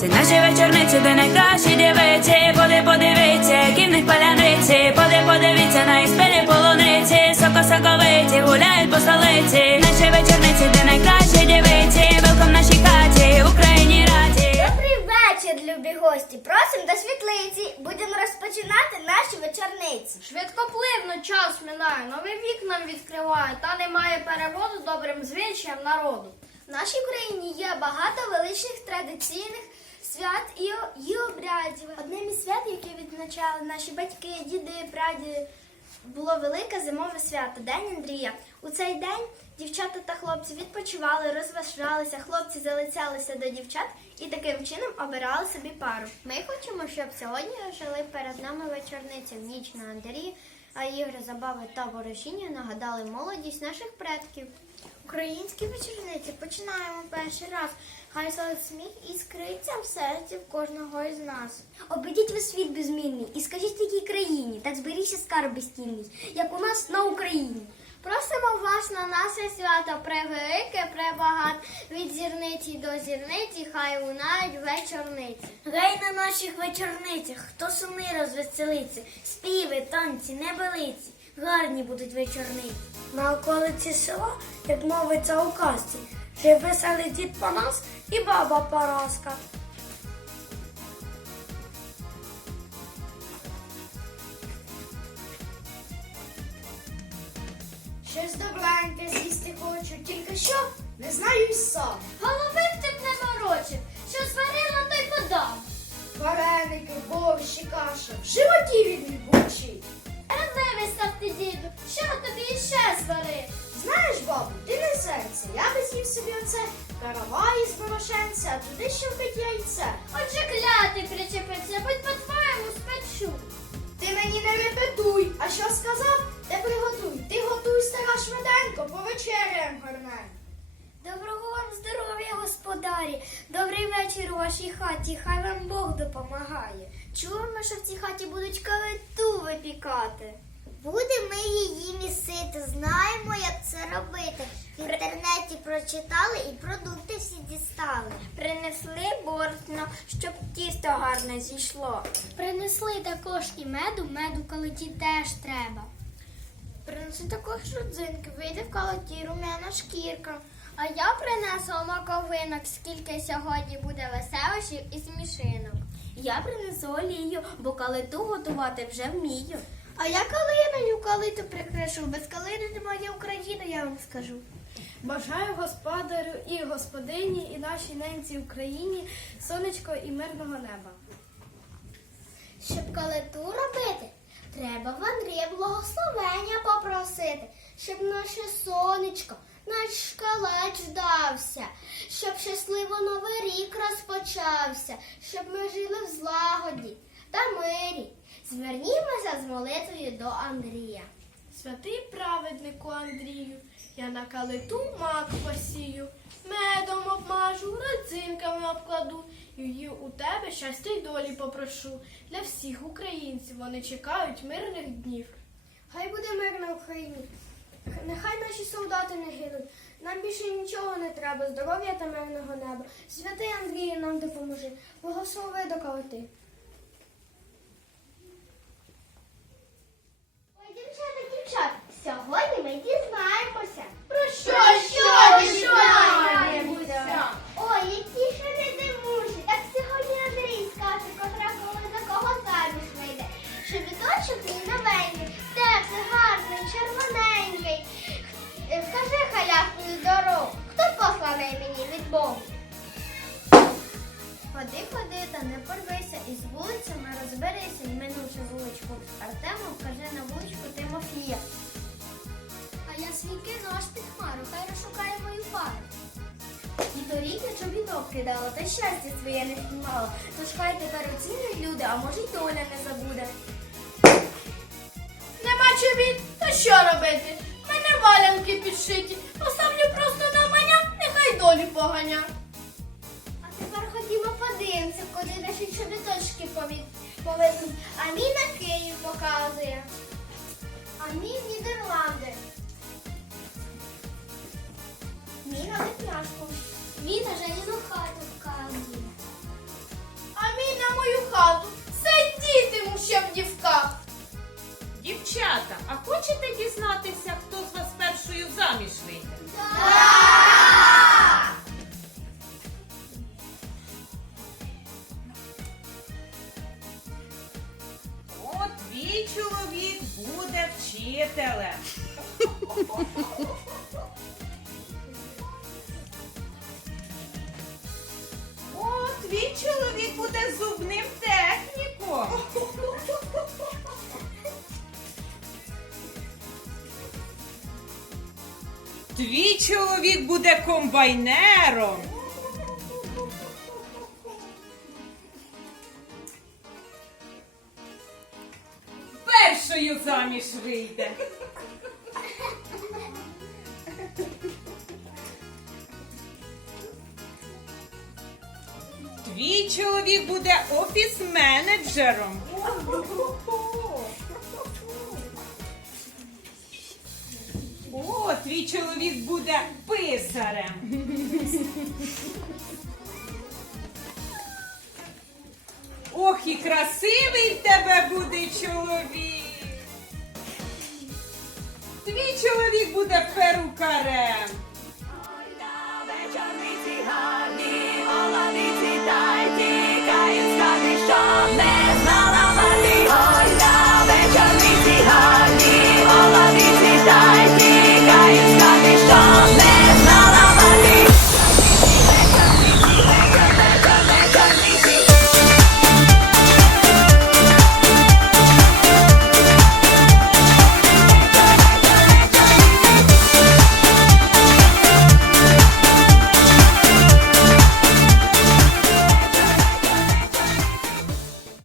Це наші вечорниці, де найкращі дівиці. Поди, подивіться, які в них паляниці. Поди, подивіться на їх спини полуниці. Соко соковиті гуляють по столиці. Наші вечорниці, де найкращі дівиці. Велком нашій хаті, Україні раді. Добрий вечір, любі гості. Просимо до світлиці. Будемо розпочинати наші вечорниці. Швидкопливно час минає, новий вік нам відкриває, та немає переводу добрим звичаям народу. В нашій країні є багато величних традиційних свят і, і обрядів. Одним із свят, яке відзначали наші батьки, діди, прадіди, було велике зимове свято День Андрія. У цей день дівчата та хлопці відпочивали, розважалися, хлопці залицялися до дівчат і таким чином обирали собі пару. Ми хочемо, щоб сьогодні жили перед нами вечорниця в ніч на Андрії, а ігри, забави та ворожіння нагадали молодість наших предків. Українські вечорниці починаємо перший раз. Хай солод сміх і скриться в серці в кожного із нас. Обидіть ви світ безмінний і скажіть якій країні, так зберігся скарб безцінний, як у нас на Україні. Просимо вас на наше свято превелике, пребагат, від зірниці до зірниці, хай лунають вечорниці. Гай на наших вечорницях, хто сумний розвеселиться, співи, танці, небелиці, гарні будуть вечорниці. На околиці села, як мовиться у казці, жив веселий дід Панас і баба Параска. Щось добреньке з'їсти хочу, тільки що не знаю й сам. Голови б ти б не морочив, що зварила, то й подав. Вареники, борщ і каша, в животі від бурчить. Е, діду, що тобі іще зварити? Знаєш, бабу, ти не серце, я би з'їв собі оце караваї з порошенця, а туди ще вбить яйце. Отже, клятий причепився, будь по-твоєму спечу. Ти мені не репетуй, а що сказав, те приготуй. Ти готуй стара швиденько, повечеряєм гарненько. Доброго вам здоров'я, господарі. Добрий вечір у вашій хаті. Хай вам Бог допомагає. Чуємо, що в цій хаті будуть калиту випікати. Будемо ми її місити, знаємо, як це робити. В інтернеті прочитали і продукти всі дістали. Принесли борошно, щоб тісто гарне зійшло. Принесли також і меду, меду калиті теж треба. Принесли також родзинки, вийде в калаті румяна шкірка. А я принесла маковинок, скільки сьогодні буде веселощів і смішинок. Я принесу олію, бо калиту готувати вже вмію. А я калиною калиту прикрашу. Без калини немає України, я вам скажу. Бажаю господарю і господині, і нашій ненці Україні сонечко і мирного неба. Щоб калиту робити, треба в Андрія благословення попросити, щоб наше сонечко, наш шкалач вдався, щоб щасливо новий рік розпочався, щоб ми жили в злагоді та мирі. Звернімося з молитвою до Андрія. Святий праведнику Андрію, я на калиту мак посію, медом обмажу, родзинками обкладу, і її у тебе щастя й долі попрошу. Для всіх українців вони чекають мирних днів. Хай буде мир на Україні. Нехай наші солдати не гинуть. Нам більше нічого не треба, здоров'я та мирного неба. Святий Андрію нам допоможи. Благослови до калити. Ой, дівчата, дівчат, сьогодні ми дізнаємося. Про що? що дізнаємося? Ой, які ще не димуші. Так сьогодні Андрій скаже, котра коли за кого заміж вийде. Що віточок і новенький, теплий, гарний, червоненький. Скажи халявкою дорогу, хто посланий мені від Богу? Ходи, ходи, та не порвися, і з вулицями розберися, й минувши вуличку Артему, вкажи на вуличку Тимофія. Аж під хмару, хай розшукає мою пару. І торік я чобіток кидала, та щастя своє не впіймала. Тож хай тепер оцінять люди, а може й доля не забуде. Нема чобіт, то що робити? Мене валянки підшиті, поставлю просто на маня, нехай долі поганя. А тепер ходімо подивимося, куди наші чобіточки повезуть. А мій Твій чоловік буде вчителем. О, твій чоловік буде зубним техніком. Твій чоловік буде комбайнером. Першою заміж вийде. Твій чоловік буде офіс-менеджером. О, твій чоловік буде писарем. Ох, і красивий в тебе буде чоловік. Твій чоловік буде перукарем.